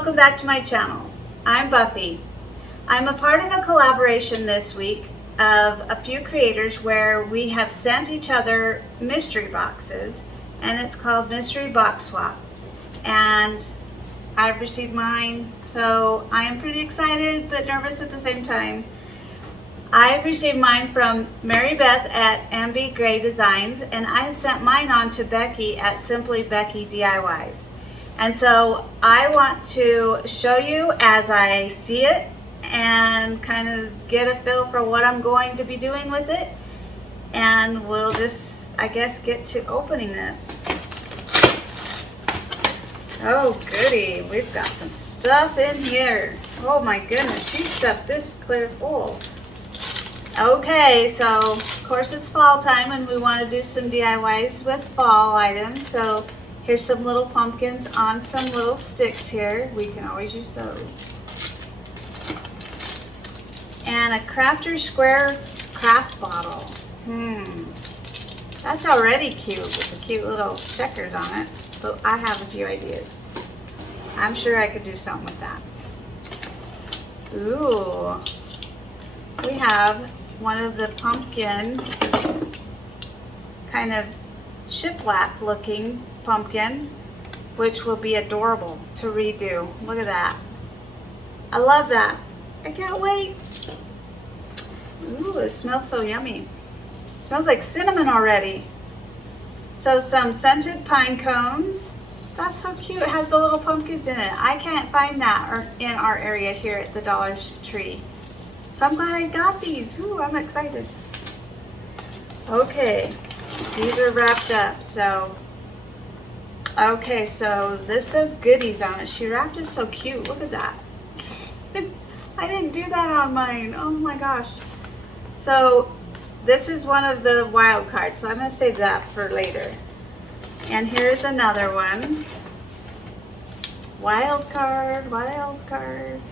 welcome back to my channel. I'm Buffy. I'm a part of a collaboration this week of a few creators where we have sent each other mystery boxes, and it's called Mystery Box Swap. And I've received mine, so I am pretty excited but nervous at the same time. I received mine from Mary Beth at MB Gray Designs, and I have sent mine on to Becky at Simply Becky DIYs. And so I want to show you as I see it and kind of get a feel for what I'm going to be doing with it. And we'll just, I guess, get to opening this. Oh goody, we've got some stuff in here. Oh my goodness, she stuffed this clear full. Okay, so of course it's fall time and we want to do some DIYs with fall items. So here's some little pumpkins on some little sticks here. We can always use those. And a Crafter Square craft bottle. That's already cute with the cute little checkers on it. So I have a few ideas. I'm sure I could do something with that. Ooh. We have one of the pumpkin kind of shiplap looking pumpkin, which will be adorable to redo. Look at that. I love that. I can't wait. Ooh, it smells so yummy. It smells like cinnamon already. So some scented pine cones. That's so cute. It has the little pumpkins in it. I can't find that in our area here at the Dollar Tree. So I'm glad I got these. Ooh, I'm excited. Okay, these are wrapped up. So, okay, so this says goodies on it. She wrapped it so cute. Look at that. I didn't do that on mine. Oh my gosh. So this is one of the wild cards. So I'm going to save that for later. And here's another one. Wild card, wild card.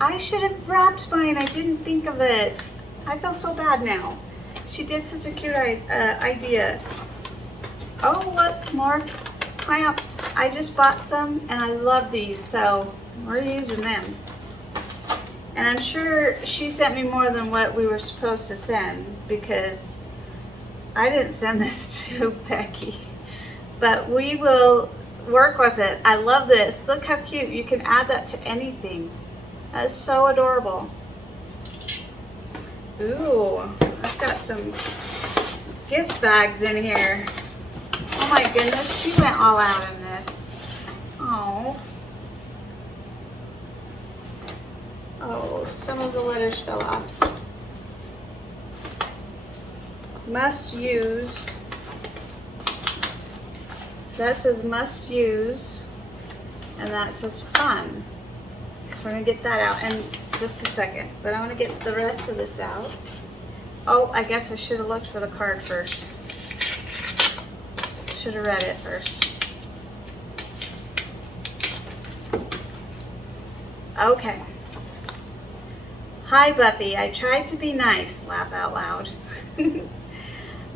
I should have wrapped mine. I didn't think of it. I feel so bad now. She did such a cute idea. Oh, look, more clamps. I just bought some and I love these, so we're using them. And I'm sure she sent me more than what we were supposed to send because I didn't send this to Becky. But we will work with it. I love this. Look how cute. You can add that to anything. That is so adorable. Ooh, I've got some gift bags in here. Oh my goodness, she went all out in this. Oh. Oh, some of the letters fell off. Must use. So that says must use, and that says fun. We're gonna get that out in just a second, but I want to get the rest of this out. Oh, I guess I should have looked for the card first. Should have read it first. Okay. Hi Buffy, I tried to be nice, laugh out loud.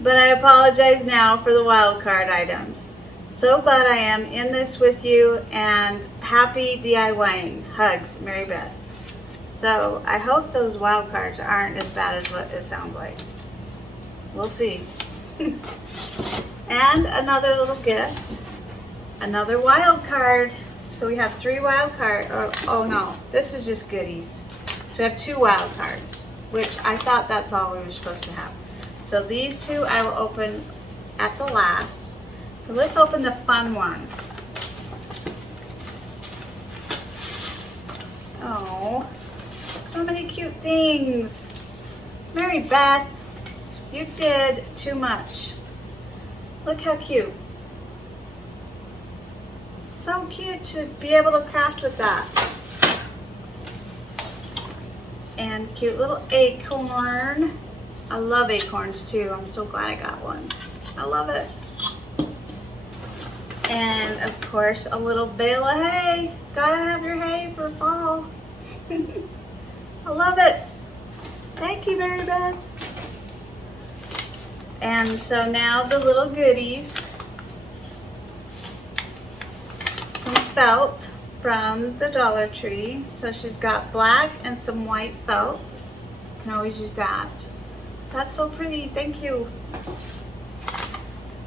But I apologize now for the wild card items. So glad I am in this with you, and happy DIYing. Hugs, Mary Beth. So I hope those wild cards aren't as bad as what it sounds like. We'll see. And another little gift. Another wild card. So we have 3 wild cards. Oh no, this is just goodies. So we have 2 wild cards, which I thought that's all we were supposed to have. So these 2 I will open at the last. So let's open the fun one. Oh, so many cute things. Mary Beth, you did too much. Look how cute. So cute to be able to craft with that. And cute little acorn. I love acorns too. I'm so glad I got one. I love it. And of course, a little bale of hay. Gotta have your hay for fall. I love it. Thank you, Mary Beth. And so now the little goodies. Some felt. from the Dollar Tree. So she's got black and some white felt. Can always use that. That's so pretty, thank you.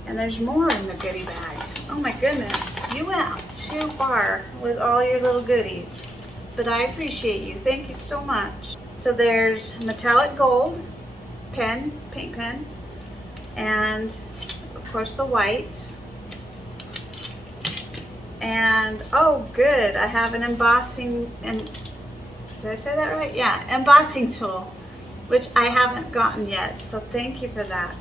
And there's more in the goodie bag. Oh my goodness, you went too far with all your little goodies. But I appreciate you, thank you so much. So there's metallic gold pen, paint pen, and of course the white. And oh good, I have an embossing, and did I say that right? Yeah, embossing tool, which I haven't gotten yet, so thank you for that.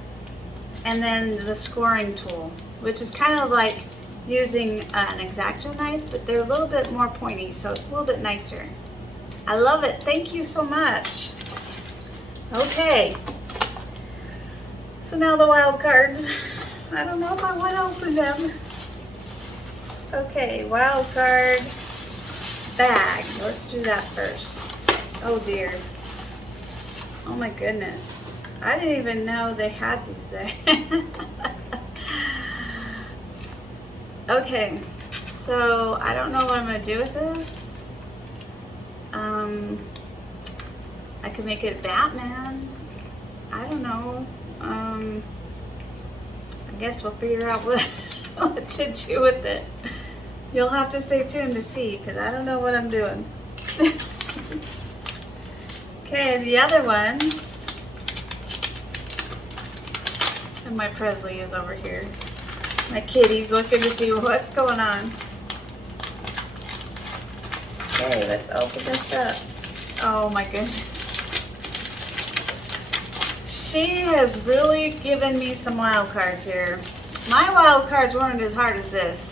And then the scoring tool, which is kind of like using an X-Acto knife, but they're a little bit more pointy, so it's a little bit nicer. I love it, thank you so much. Okay, so now the wild cards. I don't know if I want to open them. Okay, wild card bag. Let's do that first. Oh dear. Oh my goodness. I didn't even know they had these there. Okay, so I don't know what I'm going to do with this. I could make it Batman. I don't know. I guess we'll figure out what to do with it. You'll have to stay tuned to see, because I don't know what I'm doing. Okay, the other one. And my Presley is over here. My kitty's looking to see what's going on. Okay, let's open this up. Oh my goodness. She has really given me some wild cards here. My wild cards weren't as hard as this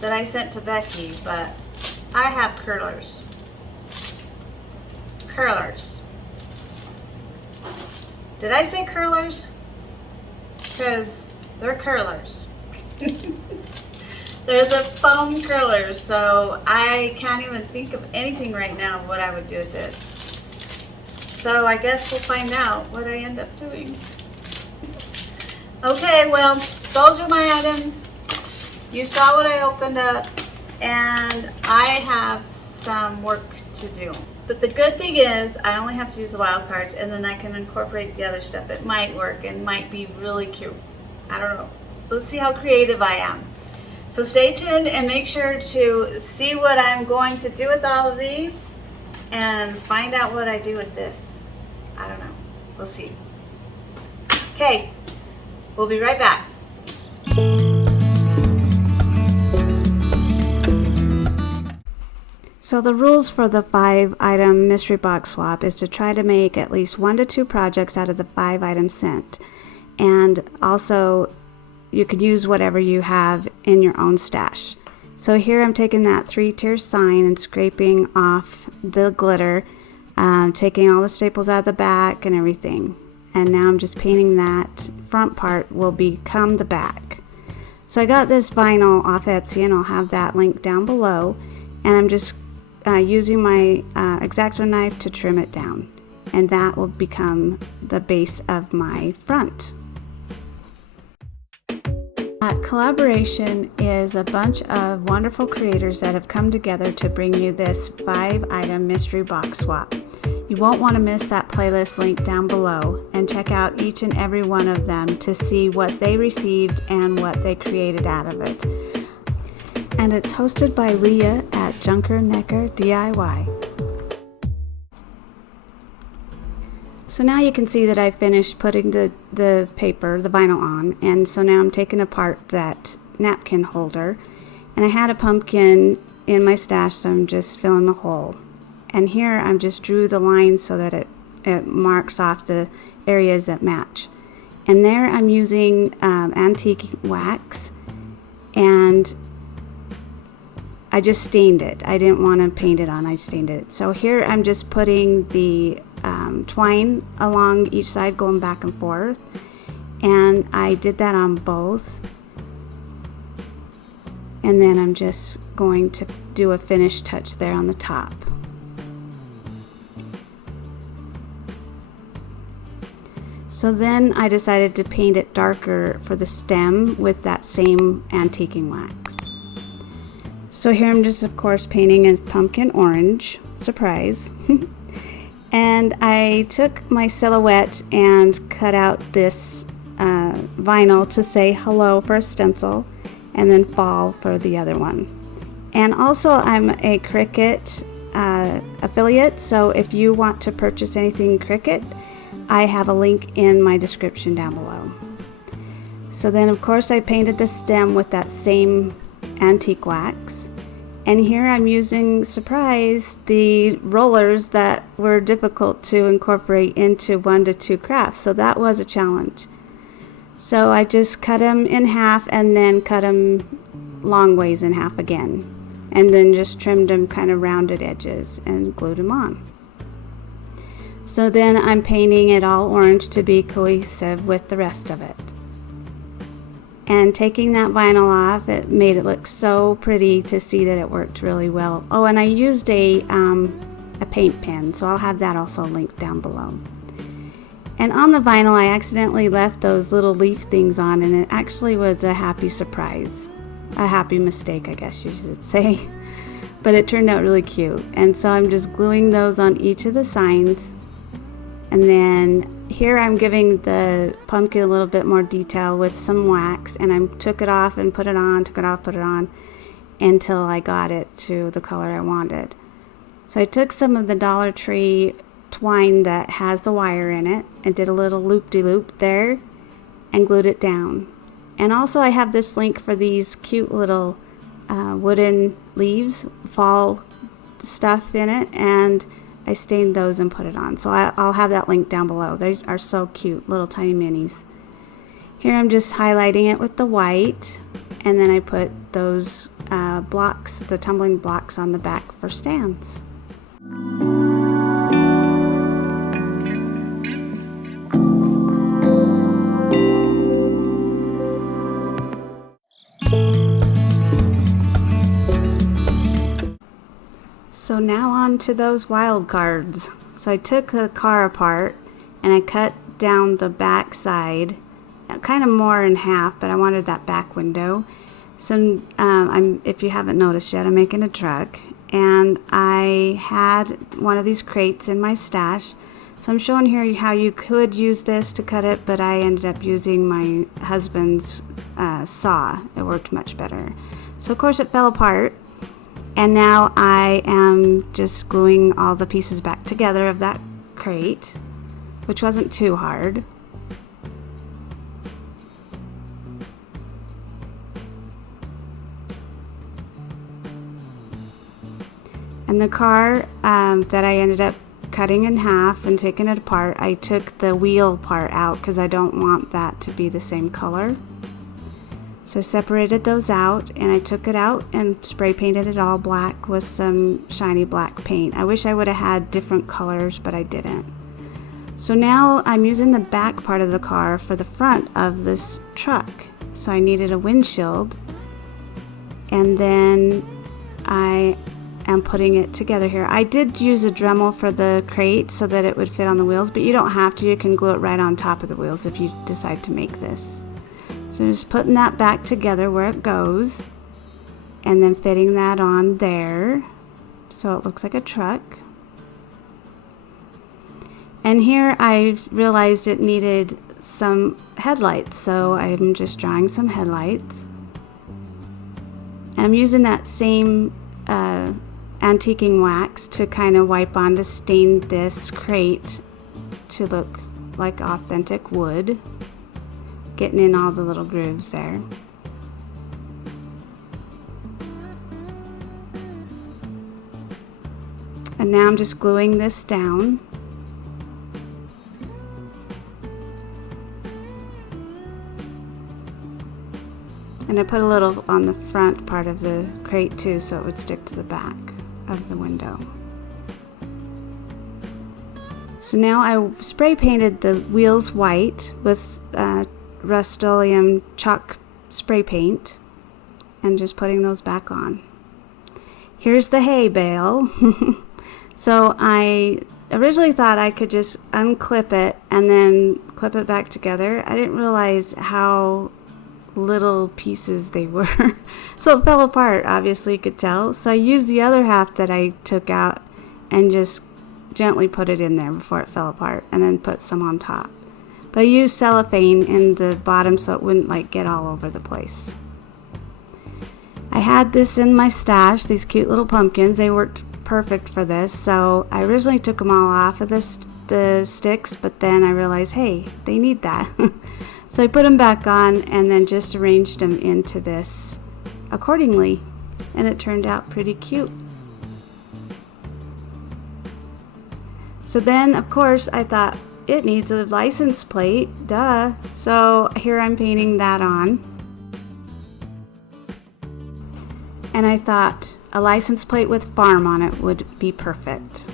that I sent to Becky, but I have curlers. Curlers. Did I say curlers? Because they're curlers. They're the foam curlers, so I can't even think of anything right now what I would do with this. So I guess we'll find out what I end up doing. Okay, well, those are my items. You saw what I opened up, and I have some work to do. But the good thing is I only have to use the wild cards, and then I can incorporate the other stuff. It might work and might be really cute. I don't know. Let's see how creative I am. So stay tuned and make sure to see what I'm going to do with all of these and find out what I do with this. I don't know. We'll see. Okay, we'll be right back. So the rules for the 5-item mystery box swap is to try to make at least 1 to 2 projects out of the 5 items sent. And also, you could use whatever you have in your own stash. So here I'm taking that 3-tier sign and scraping off the glitter, taking all the staples out of the back and everything. And now I'm just painting that front part will become the back. So I got this vinyl off Etsy, and I'll have that link down below. And I'm just using my X-Acto knife to trim it down. And that will become the base of my front. Collaboration is a bunch of wonderful creators that have come together to bring you this 5-item mystery box swap. You won't want to miss that playlist link down below, and check out each and every one of them to see what they received and what they created out of it. And it's hosted by Leah at Junker Necker DIY. So now you can see that I finished putting the paper, the vinyl on, and so now I'm taking apart that napkin holder. And I had a pumpkin in my stash, so I'm just filling the hole. And here I just drew the line so that it marks off the areas that match. And there I'm using antique wax, and I just stained it. I didn't want to paint it on, I stained it. So here I'm just putting the twine along each side, going back and forth, and I did that on both. And then I'm just going to do a finish touch there on the top. So then I decided to paint it darker for the stem with that same antiquing wax. So here I'm just of course painting a pumpkin orange, surprise. And I took my silhouette and cut out this vinyl to say hello for a stencil and then fall for the other one. And also I'm a Cricut affiliate, so if you want to purchase anything Cricut, I have a link in my description down below. So then of course I painted the stem with that same antique wax. And here I'm using, surprise, the rollers that were difficult to incorporate into 1 to 2 crafts. So that was a challenge. So I just cut them in half and then cut them long ways in half again. And then just trimmed them kind of rounded edges and glued them on. So then I'm painting it all orange to be cohesive with the rest of it. And taking that vinyl off, it made it look so pretty to see that it worked really well. Oh, and I used a paint pen, so I'll have that also linked down below. And on the vinyl, I accidentally left those little leaf things on, and it actually was a happy surprise. A happy mistake, I guess you should say. But it turned out really cute. And so I'm just gluing those on each of the signs. And then here I'm giving the pumpkin a little bit more detail with some wax, and I took it off and put it on, took it off, put it on, until I got it to the color I wanted. So I took some of the Dollar Tree twine that has the wire in it and did a little loop-de-loop there and glued it down. And also I have this link for these cute little wooden leaves, fall stuff in it, and I stained those and put it on. So I'll have that link down below. They are so cute, little tiny minis. Here I'm just highlighting it with the white, and then I put those blocks, the tumbling blocks on the back for stands. So now on to those wild cards. So I took the car apart and I cut down the back side, kind of more in half, but I wanted that back window. So if you haven't noticed yet, I'm making a truck, and I had one of these crates in my stash. So I'm showing here how you could use this to cut it, but I ended up using my husband's saw. It worked much better. So of course it fell apart. And now I am just gluing all the pieces back together of that crate, which wasn't too hard. And the car that I ended up cutting in half and taking it apart, I took the wheel part out because I don't want that to be the same color. So I separated those out, and I took it out and spray painted it all black with some shiny black paint. I wish I would have had different colors, but I didn't. So now I'm using the back part of the car for the front of this truck. So I needed a windshield, and then I am putting it together here. I did use a Dremel for the crate so that it would fit on the wheels, but you don't have to. You can glue it right on top of the wheels if you decide to make this. So just putting that back together where it goes, and then fitting that on there so it looks like a truck. And here I realized it needed some headlights, so I'm just drawing some headlights. And I'm using that same antiquing wax to kind of wipe on to stain this crate to look like authentic wood, getting in all the little grooves there. And now I'm just gluing this down. And I put a little on the front part of the crate too, so it would stick to the back of the window. So now I spray painted the wheels white with Rust-Oleum chalk spray paint, and just putting those back on. Here's the hay bale. So I originally thought I could just unclip it and then clip it back together. I didn't realize how little pieces they were. So it fell apart, obviously you could tell. So I used the other half that I took out and just gently put it in there before it fell apart, and then put some on top. But I used cellophane in the bottom so it wouldn't like get all over the place. I had this in my stash, these cute little pumpkins. They worked perfect for this. So I originally took them all off of the sticks, but then I realized, hey, they need that. So I put them back on and then just arranged them into this accordingly, and it turned out pretty cute. So then, of course, I thought it needs a license plate, duh. So here I'm painting that on. And I thought a license plate with farm on it would be perfect.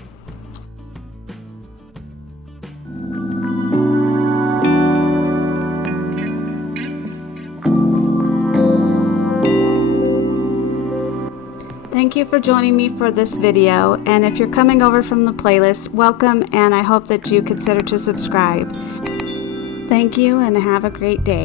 Thank you for joining me for this video, and if you're coming over from the playlist, welcome, and I hope that you consider to subscribe. Thank you and have a great day.